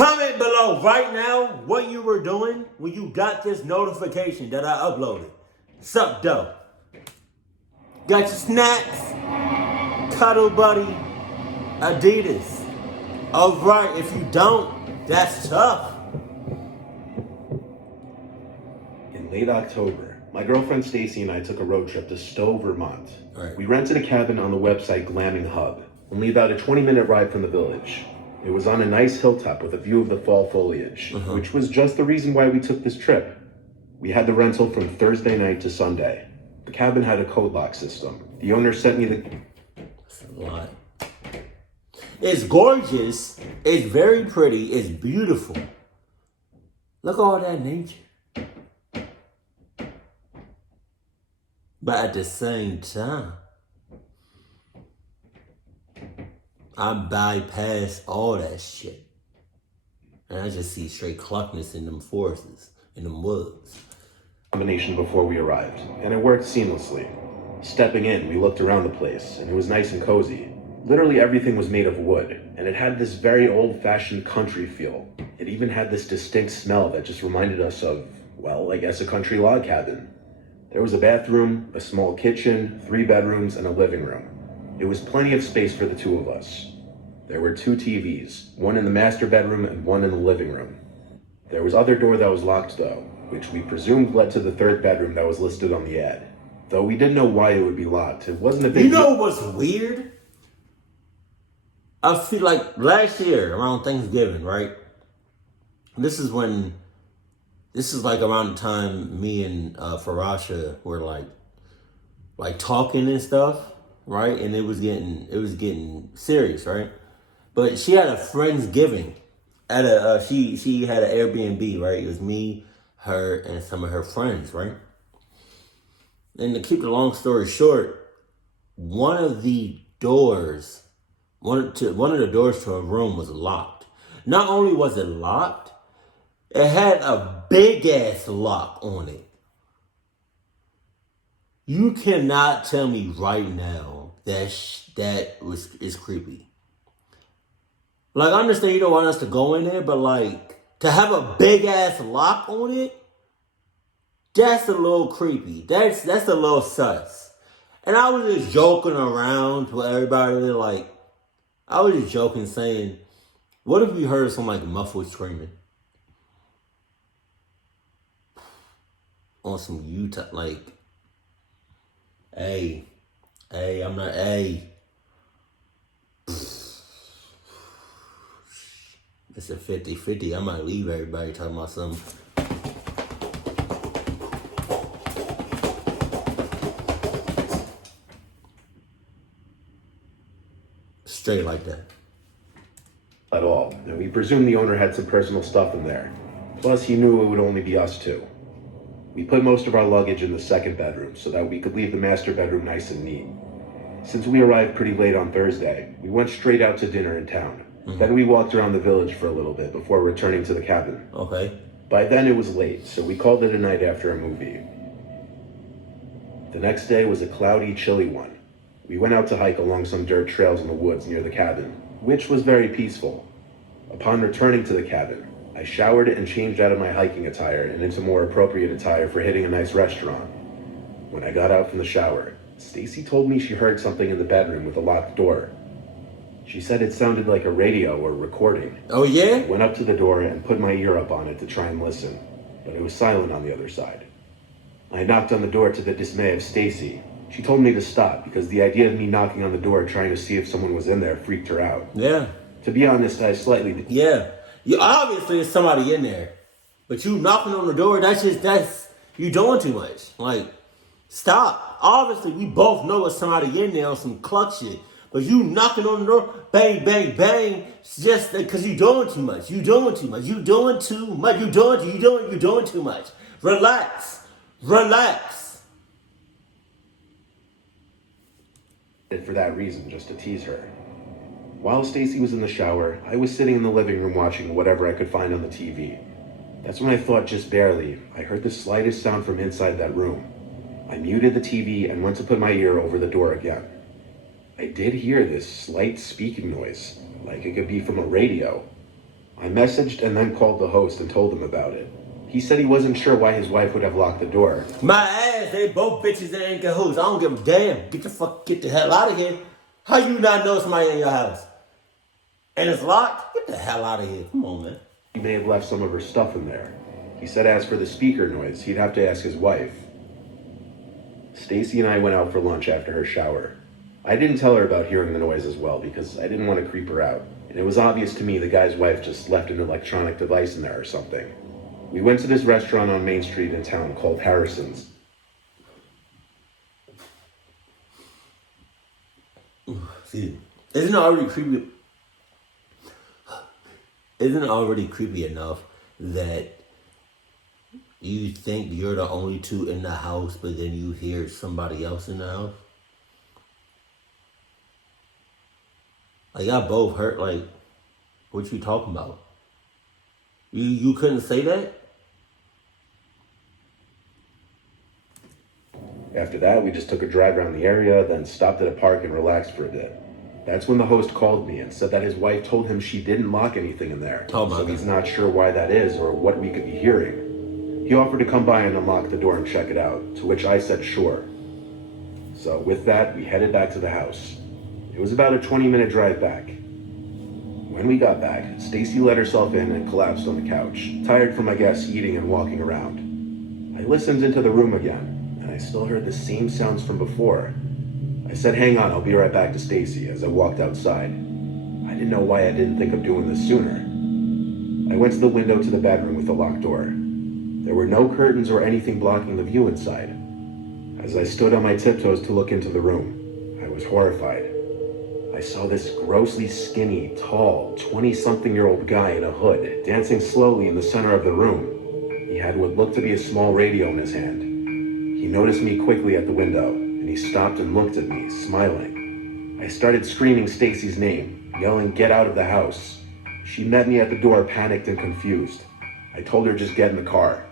Comment below right now what you were doing when you got this notification that I uploaded. Sup, dope? Got your snacks? Cuddle Buddy? Adidas? Alright, if you don't, that's tough. In late October, my girlfriend Stacy and I took a road trip to Stowe, Vermont. Right. We rented a cabin on the website Glamming Hub, only about a 20-minute ride from the village. It was on a nice hilltop with a view of the fall foliage, which was just the reason why we took this trip. We had the rental from Thursday night to Sunday. The cabin had a code lock system. The owner sent me the... That's a lot. It's gorgeous. It's very pretty. It's beautiful. Look at all that nature. But at the same time, I bypass all that shit. And I just see straight cluckness in them forests, in them woods. combination before we arrived, and it worked seamlessly. Stepping in, we looked around the place, and it was nice and cozy. Literally everything was made of wood, and it had this very old-fashioned country feel. It even had this distinct smell that just reminded us of, well, I guess a country log cabin. There was a bathroom, a small kitchen, 3 bedrooms, and a living room. It was plenty of space for the 2 of us. There were 2 TVs, one in the master bedroom and one in the living room. There was other door that was locked though, which we presumed led to the 3rd bedroom that was listed on the ad. Though we didn't know why it would be locked. It wasn't a big You know what's weird? I feel like last year around Thanksgiving, right? This is like around the time me and Farasha were like talking and stuff, right? And it was getting serious, right? But she had a Friendsgiving at a she had an Airbnb, right? It was me, her, and some of her friends, right? And to keep the long story short, one of the doors to her room was locked. Not only was it locked, it had a big ass lock on it. You cannot tell me right now that is creepy. Like, I understand you don't want us to go in there, but like to have a big ass lock on it, that's a little creepy. That's a little sus. And I was just joking around with everybody, like, I was just joking saying, what if we heard some like muffled screaming? On some Utah, like, hey, I'm not, it's a 50-50. I might leave everybody talking about something. Straight like that. at all, and we presumed the owner had some personal stuff in there. Plus, he knew it would only be us 2. We put most of our luggage in the 2nd bedroom so that we could leave the master bedroom nice and neat. Since we arrived pretty late on Thursday, we went straight out to dinner in town. Then we walked around the village for a little bit before returning to the cabin. Okay. By then it was late, so we called it a night after a movie. The next day was a cloudy, chilly one. We went out to hike along some dirt trails in the woods near the cabin, which was very peaceful. Upon returning to the cabin, I showered and changed out of my hiking attire and into more appropriate attire for hitting a nice restaurant. When I got out from the shower, Stacy told me she heard something in the bedroom with a locked door. She said it sounded like a radio or recording. Oh, yeah? I went up to the door and put my ear up on it to try and listen, but it was silent on the other side. I knocked on the door to the dismay of Stacy. She told me to stop because the idea of me knocking on the door trying to see if someone was in there freaked her out. Yeah. To be honest, I slightly... Yeah. You obviously there's somebody in there. But you knocking on the door, you doing too much. Like, stop. Obviously, we both know it's somebody in there on some cluck shit. But you knocking on the door, bang, bang, bang, just because you doing too much. You doing too much. You doing too much. You doing too much. Relax. Relax. And for that reason, just to tease her. While Stacy was in the shower, I was sitting in the living room watching whatever I could find on the TV. That's when I thought, just barely, I heard the slightest sound from inside that room. I muted the TV and went to put my ear over the door again. I did hear this slight speaking noise, like it could be from a radio. I messaged and then called the host and told him about it. He said he wasn't sure why his wife would have locked the door. My ass, they both bitches that ain't cahoots. I don't give a damn. Get the hell out of here. How you not know somebody in your house? And it's locked? Get the hell out of here. Come on, man. He may have left some of her stuff in there. He said as for the speaker noise, he'd have to ask his wife. Stacy and I went out for lunch after her shower. I didn't tell her about hearing the noise as well because I didn't want to creep her out. And it was obvious to me the guy's wife just left an electronic device in there or something. We went to this restaurant on Main Street in town called Harrison's. See, isn't it already creepy? Isn't it already creepy enough that you think you're the only two in the house, but then you hear somebody else in the house? Like, y'all both hurt. Like, what you talking about? You couldn't say that? After that, we just took a drive around the area, then stopped at a park and relaxed for a bit. That's when the host called me and said that his wife told him she didn't lock anything in there. Oh my so God. he's not sure why that is or what we could be hearing. He offered to come by and unlock the door and check it out, to which I said sure. So with that, we headed back to the house. It was about a 20-minute drive back. When we got back, Stacy let herself in and collapsed on the couch, tired from, I guess, eating and walking around. I listened into the room again, and I still heard the same sounds from before. I said, "Hang on, I'll be right back," to Stacy as I walked outside. I didn't know why I didn't think of doing this sooner. I went to the window to the bedroom with the locked door. There were no curtains or anything blocking the view inside. As I stood on my tiptoes to look into the room, I was horrified. I saw this grossly skinny, tall, 20-something-year-old guy in a hood dancing slowly in the center of the room. He had what looked to be a small radio in his hand. He noticed me quickly at the window, and he stopped and looked at me, smiling. I started screaming Stacy's name, yelling, "Get out of the house." She met me at the door, panicked and confused. I told her just get in the car.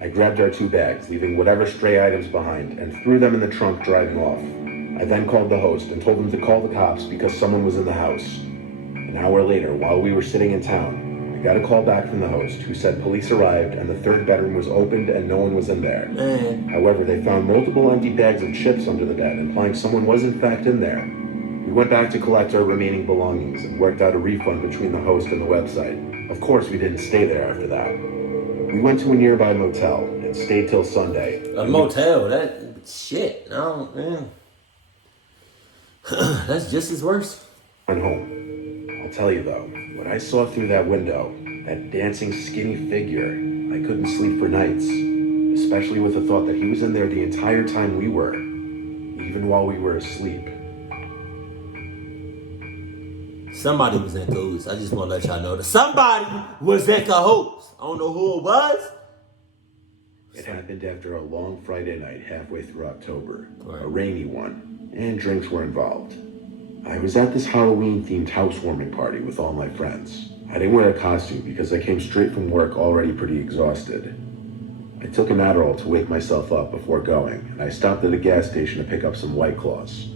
I grabbed our 2 bags, leaving whatever stray items behind, and threw them in the trunk, driving off. I then called the host and told him to call the cops because someone was in the house. An hour later, while we were sitting in town, I got a call back from the host who said police arrived and the 3rd bedroom was opened and no one was in there. Man. However, they found multiple empty bags of chips under the bed, implying someone was in fact in there. We went back to collect our remaining belongings and worked out a refund between the host and the website. Of course, we didn't stay there after that. We went to a nearby motel and stayed till Sunday. A motel, that shit. No, man. That's just as worse. Went home. I'll tell you though, what I saw through that window, that dancing skinny figure, I couldn't sleep for nights. Especially with the thought that he was in there the entire time we were, even while we were asleep. Somebody was in cahoots. I just want to let y'all know that somebody was in cahoots. I don't know who it was. It happened after a long Friday night halfway through October, Right. a rainy one, and drinks were involved. I was at this Halloween-themed housewarming party with all my friends. I didn't wear a costume because I came straight from work already pretty exhausted. I took an Adderall to wake myself up before going, and I stopped at a gas station to pick up some White Claws.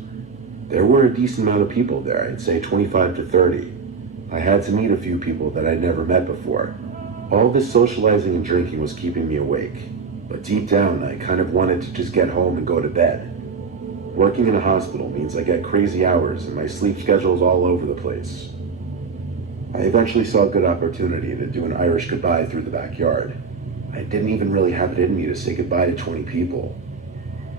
There were a decent amount of people there, I'd say 25 to 30. I had to meet a few people that I'd never met before. All this socializing and drinking was keeping me awake, but deep down I kind of wanted to just get home and go to bed. Working in a hospital means I get crazy hours and my sleep schedule's all over the place. I eventually saw a good opportunity to do an Irish goodbye through the backyard. I didn't even really have it in me to say goodbye to 20 people.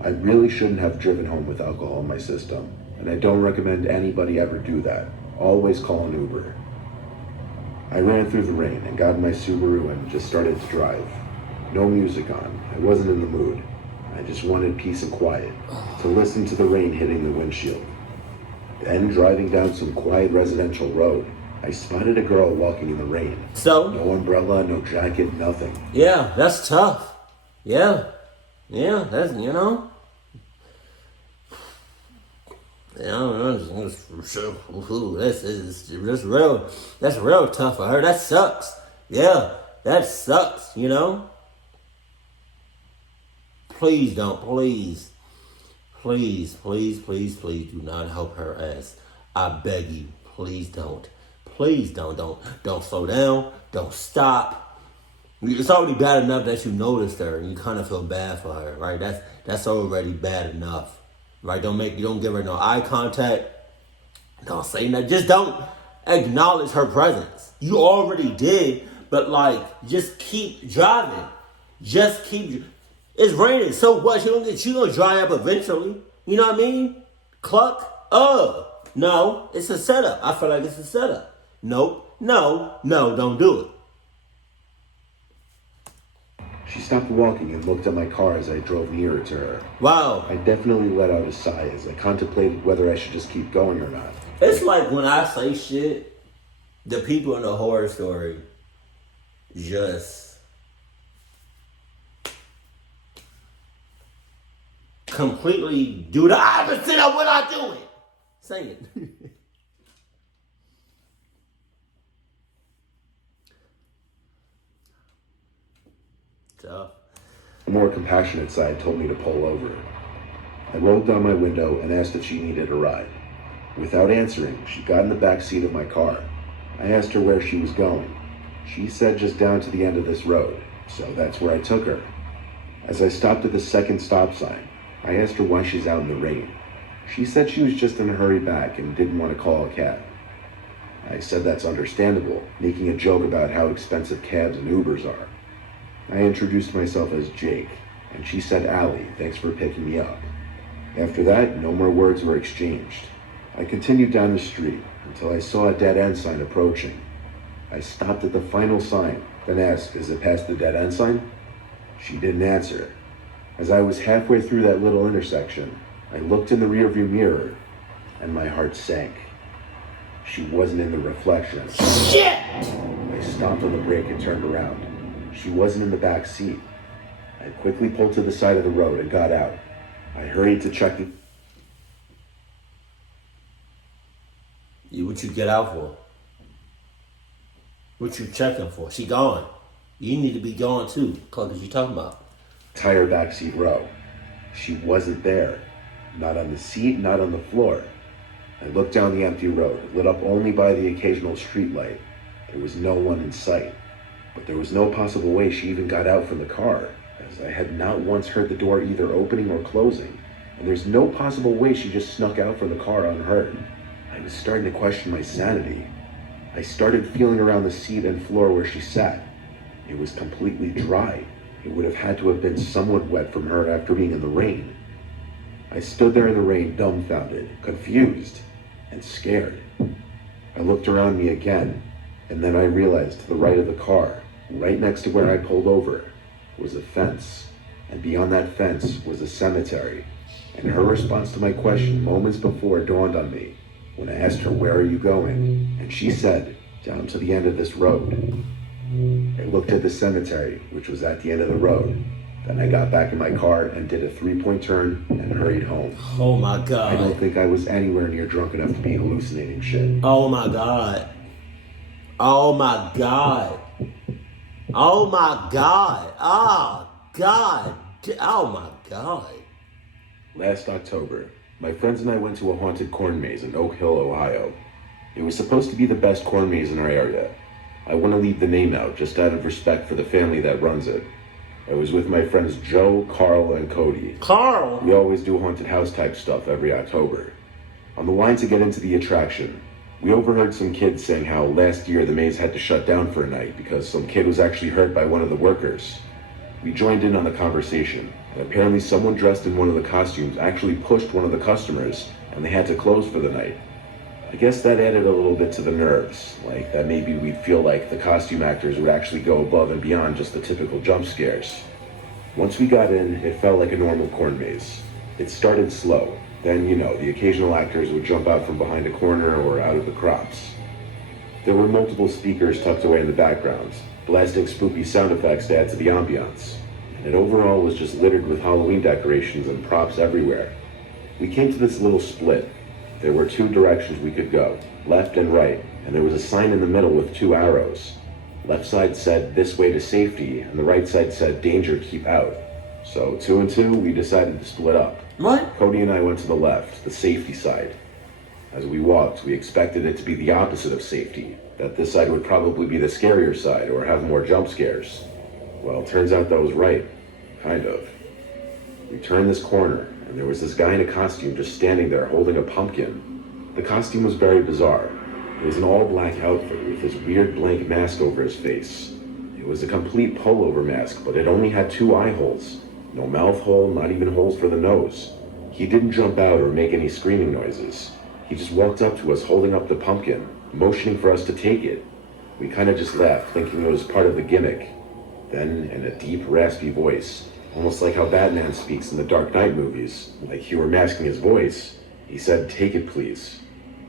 I really shouldn't have driven home with alcohol in my system, and I don't recommend anybody ever do that. Always call an Uber. I ran through the rain and got in my Subaru and just started to drive. No music on. I wasn't in the mood. I just wanted peace and quiet, to listen to the rain hitting the windshield. Then, driving down some quiet residential road, I spotted a girl walking in the rain. So, No umbrella, no jacket, nothing. yeah, that's tough. Yeah, that's, you know. Yeah, that's real tough for her. That sucks. Yeah, that sucks, you know. Please don't, please do not help her ass. I beg you, please don't. Please don't slow down. Don't stop. It's already bad enough that you noticed her and you kind of feel bad for her, right? That's already bad enough, right? Don't give her no eye contact. Don't say that. Just don't acknowledge her presence. You already did, but like, just keep driving. Just keep. It's raining, so what? She gonna dry up eventually. You know what I mean? Cluck. No, it's a setup. I feel like it's a setup. Nope. No, don't do it. She stopped walking and looked at my car as I drove nearer to her. Wow. I definitely let out a sigh as I contemplated whether I should just keep going or not. It's like when I say shit, the people in the horror story just completely do the opposite of what I'm doing. Sing it. Tough. A more compassionate side told me to pull over. I rolled down my window and asked if she needed a ride. Without answering, she got in the back seat of my car. I asked her where she was going. She said just down to the end of this road, so that's where I took her. As I stopped at the second stop sign, I asked her why she's out in the rain. She said she was just in a hurry back and didn't want to call a cab. I said that's understandable, making a joke about how expensive cabs and Ubers are. I introduced myself as Jake, and she said, "Allie, thanks for picking me up." After that, no more words were exchanged. I continued down the street until I saw a dead end sign approaching. I stopped at the final sign, then asked, "Is it past the dead end sign?" She didn't answer. As I was halfway through that little intersection, I looked in the rearview mirror, and my heart sank. She wasn't in the reflection. Shit! I stomped on the brake and turned around. She wasn't in the back seat. I quickly pulled to the side of the road and got out. I hurried to check the... What you get out for? What you checking for? She gone. You need to be gone too. What is you talking about? Tire backseat row. She wasn't there. Not on the seat, not on the floor. I looked down the empty road, lit up only by the occasional street light. There was no one in sight. But there was no possible way she even got out from the car, as I had not once heard the door either opening or closing. And there's no possible way she just snuck out from the car unheard. I was starting to question my sanity. I started feeling around the seat and floor where she sat. It was completely dry. It would have had to have been somewhat wet from her after being in the rain. I stood there in the rain, dumbfounded, confused, and scared. I looked around me again, and then I realized to the right of the car, right next to where I pulled over, was a fence. And beyond that fence was a cemetery. And her response to my question moments before dawned on me when I asked her, "Where are you going?" And she said, "Down to the end of this road." I looked at the cemetery, which was at the end of the road. Then I got back in my car and did a 3-point turn and hurried home. Oh my I God. don't think I was anywhere near drunk enough to be hallucinating shit. Oh my God. Oh my God. Oh my God. Oh God. Oh my God. Last October, my friends and I went to a haunted corn maze in Oak Hill, Ohio. It was supposed to be the best corn maze in our area. I want to leave the name out just out of respect for the family that runs it. I was with my friends Joe, Carl, and Cody. Carl? We always do haunted house type stuff every October. On the line to get into the attraction, we overheard some kids saying how last year the maze had to shut down for a night because some kid was actually hurt by one of the workers. We joined in on the conversation, and apparently someone dressed in one of the costumes actually pushed one of the customers, and they had to close for the night. I guess that added a little bit to the nerves, like that maybe we'd feel like the costume actors would actually go above and beyond just the typical jump scares. Once we got in, it felt like a normal corn maze. It started slow. Then, the occasional actors would jump out from behind a corner or out of the crops. There were multiple speakers tucked away in the background, blasting spooky sound effects to add to the ambiance. And it overall was just littered with Halloween decorations and props everywhere. We came to this little split. There were 2 directions we could go, left and right, and there was a sign in the middle with 2 arrows. Left side said, "This way to safety," and the right side said, "Danger, keep out." So 2 and 2, we decided to split up. What? Cody and I went to the left, the safety side. As we walked, we expected it to be the opposite of safety, that this side would probably be the scarier side or have more jump scares. Well, it turns out that was right. Kind of. We turned this corner, and there was this guy in a costume just standing there holding a pumpkin. The costume was very bizarre. It was an all-black outfit with this weird blank mask over his face. It was a complete pullover mask, but it only had 2 eye holes. No mouth hole, not even holes for the nose. He didn't jump out or make any screaming noises. He just walked up to us holding up the pumpkin, motioning for us to take it. We kind of just laughed, thinking it was part of the gimmick. Then, in a deep, raspy voice, almost like how Batman speaks in the Dark Knight movies, like he were masking his voice, he said, "Take it, please."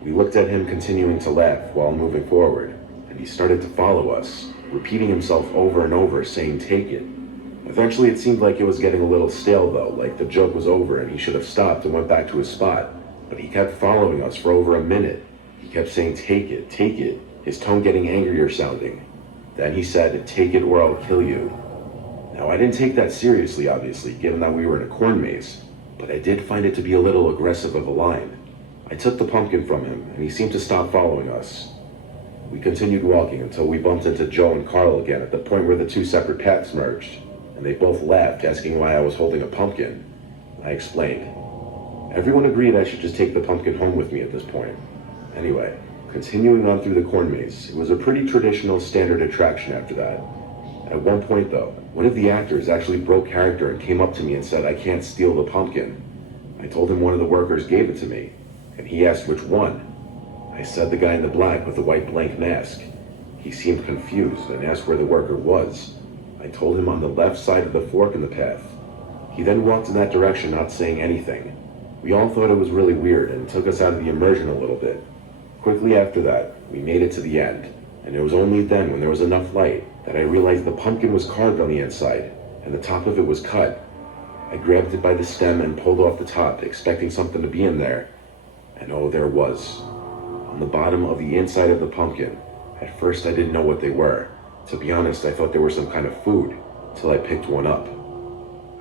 We looked at him continuing to laugh while moving forward, and he started to follow us, repeating himself over and over, saying, "Take it." Eventually it seemed like it was getting a little stale though, like the joke was over and he should have stopped and went back to his spot. But he kept following us for over a minute. He kept saying, "Take it, take it," his tone getting angrier sounding. Then he said, "Take it or I'll kill you." Now I didn't take that seriously, obviously, given that we were in a corn maze, but I did find it to be a little aggressive of a line. I took the pumpkin from him, and he seemed to stop following us. We continued walking until we bumped into Joe and Carl again at the point where the 2 separate paths merged, and they both laughed, asking why I was holding a pumpkin. I explained. Everyone agreed I should just take the pumpkin home with me at this point. Anyway, continuing on through the corn maze, it was a pretty traditional standard attraction after that. At one point though, one of the actors actually broke character and came up to me and said I can't steal the pumpkin. I told him one of the workers gave it to me, and he asked which one. I said the guy in the black with the white blank mask. He seemed confused and asked where the worker was. I told him on the left side of the fork in the path. He then walked in that direction, not saying anything. We all thought it was really weird and took us out of the immersion a little bit. Quickly after that, we made it to the end, and it was only then when there was enough light that I realized the pumpkin was carved on the inside, and the top of it was cut. I grabbed it by the stem and pulled off the top, expecting something to be in there. And oh, there was. On the bottom of the inside of the pumpkin. At first I didn't know what they were. To be honest, I thought they were some kind of food, till I picked one up.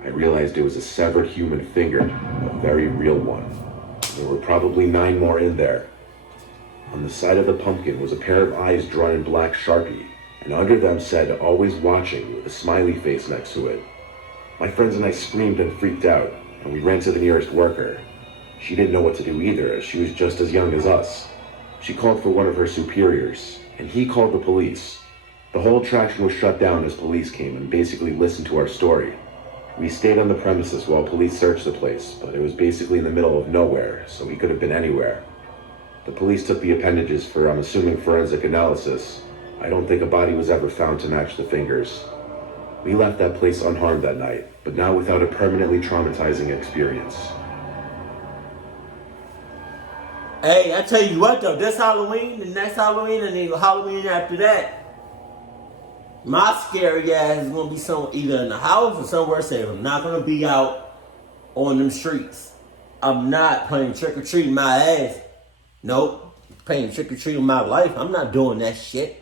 I realized it was a severed human finger, a very real one. There were probably 9 more in there. On the side of the pumpkin was a pair of eyes drawn in black Sharpie, and under them said, "Always watching," with a smiley face next to it. My friends and I screamed and freaked out, and we ran to the nearest worker. She didn't know what to do either, as she was just as young as us. She called for one of her superiors, and he called the police. The whole attraction was shut down as police came and basically listened to our story. We stayed on the premises while police searched the place, but it was basically in the middle of nowhere, so he could have been anywhere. The police took the appendages for, I'm assuming, forensic analysis. I don't think a body was ever found to match the fingers. We left that place unharmed that night, but not without a permanently traumatizing experience. Hey, I tell you what though, this Halloween, the next Halloween, and then Halloween after that, my scary ass is gonna be either in the house or somewhere safe. I'm not gonna be out on them streets. I'm not playing trick or treat my ass. Nope, playing trick or treat in my life. I'm not doing that shit.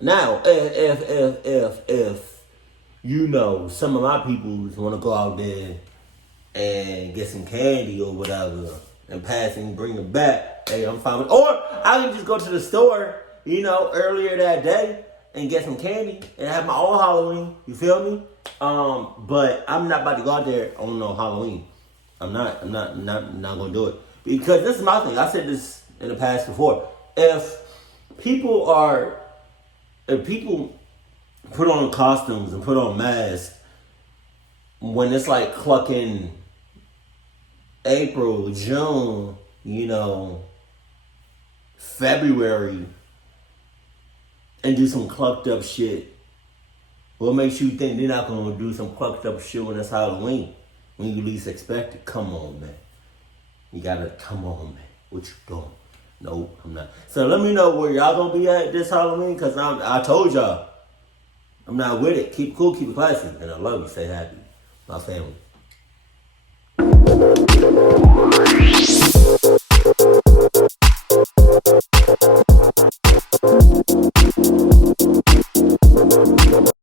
Now, if you know some of my people want to go out there and get some candy or whatever and pass and bring it back, hey, I'm fine with it. Or I can just go to the store, earlier that day and get some candy and have my own Halloween. You feel me? But I'm not about to go out there on no Halloween. I'm not gonna do it. Because this is my thing. I said this in the past before. If people put on costumes and put on masks when it's like clucking April, June, February, and do some clucked up shit, what makes you think they're not gonna do some clucked up shit when it's Halloween? When you least expect it? Come on, man. You gotta, come on, man. What you doing? Nope, I'm not. So let me know where y'all gonna be at this Halloween, because I told y'all, I'm not with it. Keep it cool, keep it classy. And I love you. Stay happy. My family.